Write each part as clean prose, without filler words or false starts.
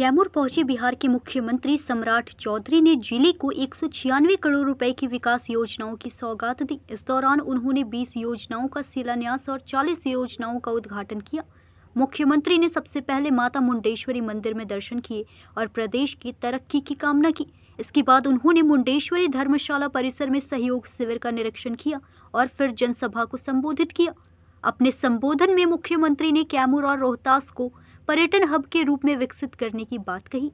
कैमूर पहुंचे बिहार के मुख्यमंत्री सम्राट चौधरी ने जिले को 196 करोड़ रुपए की विकास योजनाओं की सौगात दी। इस दौरान उन्होंने 20 योजनाओं का शिलान्यास और 40 योजनाओं का उद्घाटन किया। मुख्यमंत्री ने सबसे पहले माता मुंडेश्वरी मंदिर में दर्शन किए और प्रदेश की तरक्की की कामना की। इसके बाद उन्होंने मुंडेश्वरी धर्मशाला परिसर में सहयोग शिविर का निरीक्षण किया और फिर जनसभा को संबोधित किया। अपने संबोधन में मुख्यमंत्री ने कैमूर और रोहतास को पर्यटन हब के रूप में विकसित करने की बात कही।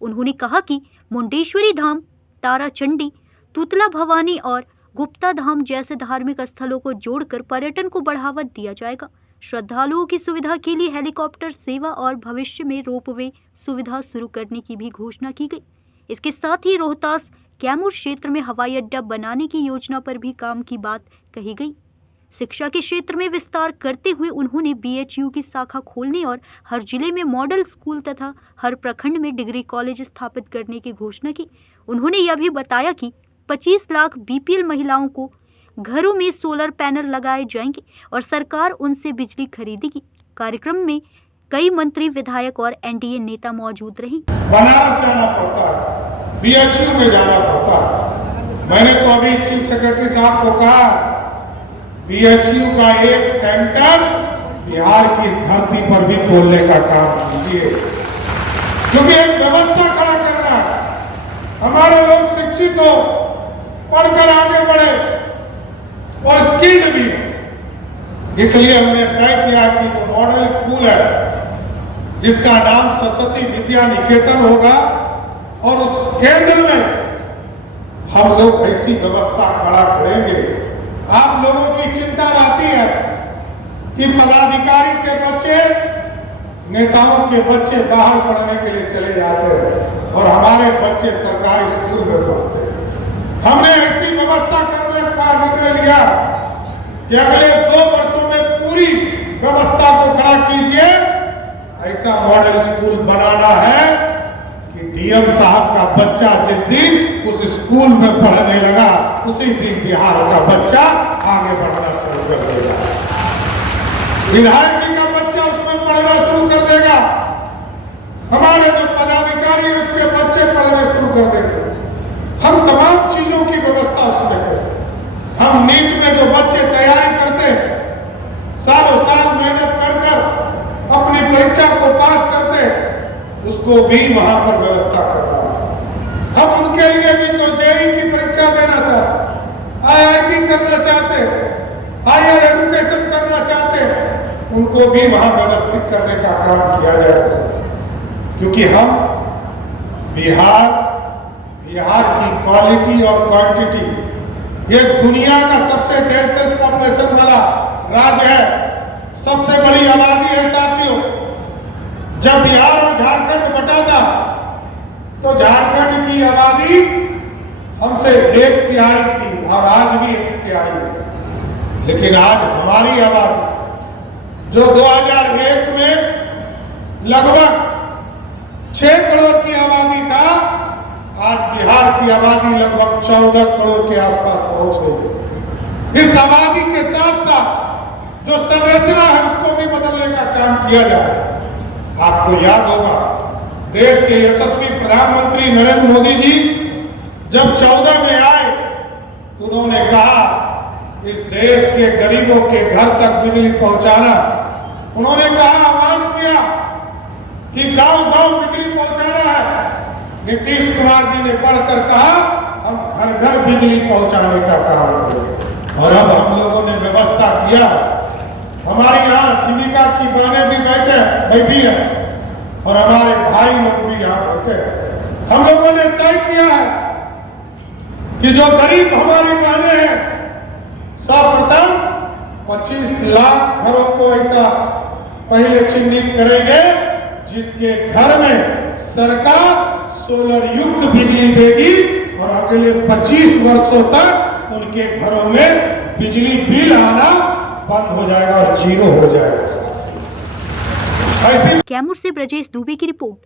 उन्होंने कहा कि मुंडेश्वरी धाम, ताराचंडी, तुतला भवानी और गुप्ता धाम जैसे धार्मिक स्थलों को जोड़कर पर्यटन को बढ़ावा दिया जाएगा। श्रद्धालुओं की सुविधा के लिए हेलीकॉप्टर सेवा और भविष्य में रोपवे सुविधा शुरू करने की भी घोषणा की गई। इसके साथ ही रोहतास कैमूर क्षेत्र में हवाई अड्डा बनाने की योजना पर भी काम की बात कही गई। शिक्षा के क्षेत्र में विस्तार करते हुए उन्होंने BHU की शाखा खोलने और हर जिले में मॉडल स्कूल तथा हर प्रखंड में डिग्री कॉलेज स्थापित करने की घोषणा की। उन्होंने यह भी बताया कि 25 लाख BPL महिलाओं को घरों में सोलर पैनल लगाए जाएंगे और सरकार उनसे बिजली खरीदेगी। कार्यक्रम में कई मंत्री, विधायक और NDA नेता मौजूद रहे। बनारस जाना पड़ता है, BHU में जाना पड़ता है। मैंने तो अभी चीफ सेक्रेटरी साहब को कहा BHU का एक सेंटर बिहार की इस धरती पर भी खोलने का काम कीजिए, क्योंकि एक व्यवस्था खड़ा करना है। हमारे लोग शिक्षित हो, पढ़कर आगे बढ़े और स्किल्ड भी। इसलिए हमने तय किया कि जो मॉडल स्कूल है, जिसका नाम सरस्वती विद्या निकेतन होगा, और उस केंद्र में हम लोग ऐसी व्यवस्था खड़ा करेंगे। आप लोगों की चिंता रहती है कि पदाधिकारी के बच्चे, नेताओं के बच्चे बाहर पढ़ने के लिए चले जाते हैं और हमारे बच्चे सरकारी स्कूल में पढ़ते हैं। हमने ऐसी व्यवस्था करने का निर्णय लिया कि अगले 2 वर्षों में पूरी व्यवस्था को खड़ा कीजिए। ऐसा मॉडल स्कूल बनाना है कि DM साहब का बच्चा जिस दिन उस स्कूल में पढ़ने लगा, उसी दिन बिहार का बच्चा आगे बढ़ना शुरू कर देगा। विधायक जी का बच्चा उसमें पढ़ना शुरू कर देगा। हमारे जो पदाधिकारी हैं उसके बच्चे पढ़ना शुरू कर देंगे। हम तमाम चीजों की व्यवस्था उसमें करें। हम नीट में जो बच्चे तैयारी करते हैं, सालों साल मेहनत कर कर अपनी परीक्षा को पास करते हैं, उसको भी वहां पर व्यवस्था करना है। हम उनके लिए भी जो JEE की परीक्षा देना चाहते, IIT करना चाहते, हायर एजुकेशन करना चाहते, उनको भी वहां व्यवस्थित करने का काम किया जाएगा। क्योंकि हम बिहार की क्वालिटी और क्वांटिटी, ये दुनिया का सबसे डेंसेस्ट पॉपुलेशन वाला राज्य है, सबसे बड़ी आबादी है साथियों। जब बिहार और झारखंड बटा था तो झारखंड की आबादी हमसे 1/3 थी और आज भी 1/3 है। लेकिन आज हमारी आबादी, जो 2001 में लगभग 6 करोड़ की आबादी था, आज बिहार की आबादी लगभग 14 करोड़ के आसपास पहुंच गई। इस आबादी के साथ साथ जो संरचना है उसको भी बदलने का काम किया जाए। आपको याद होगा, देश के यशस्वी प्रधानमंत्री नरेंद्र मोदी जी जब 14 में आए, उन्होंने कहा इस देश के गरीबों के घर तक बिजली पहुंचाना। उन्होंने कहा, आह्वान किया कि गांव-गांव बिजली पहुंचाना है। नीतीश कुमार जी ने बढ़कर कहा हम घर-घर बिजली पहुंचाने का काम करेंगे। और अब हम लोगों ने व्यवस्था किया। हमारे यहाँ जीविका की बहनें भी बैठी है और हमारे भाई लोग भी यहाँ बैठे हैं। हम लोगों ने तय किया है कि जो गरीब हमारी बहनें हैं, सर्वप्रथम 25 लाख घरों को ऐसा पहले चिन्हित करेंगे जिसके घर में सरकार सोलर युक्त बिजली देगी और अगले 25 वर्षों तक उनके घरों में बिजली बिल आना बंद हो जाएगा और 0 हो जाएगा। कैमूर से ब्रजेश दुबे की रिपोर्ट।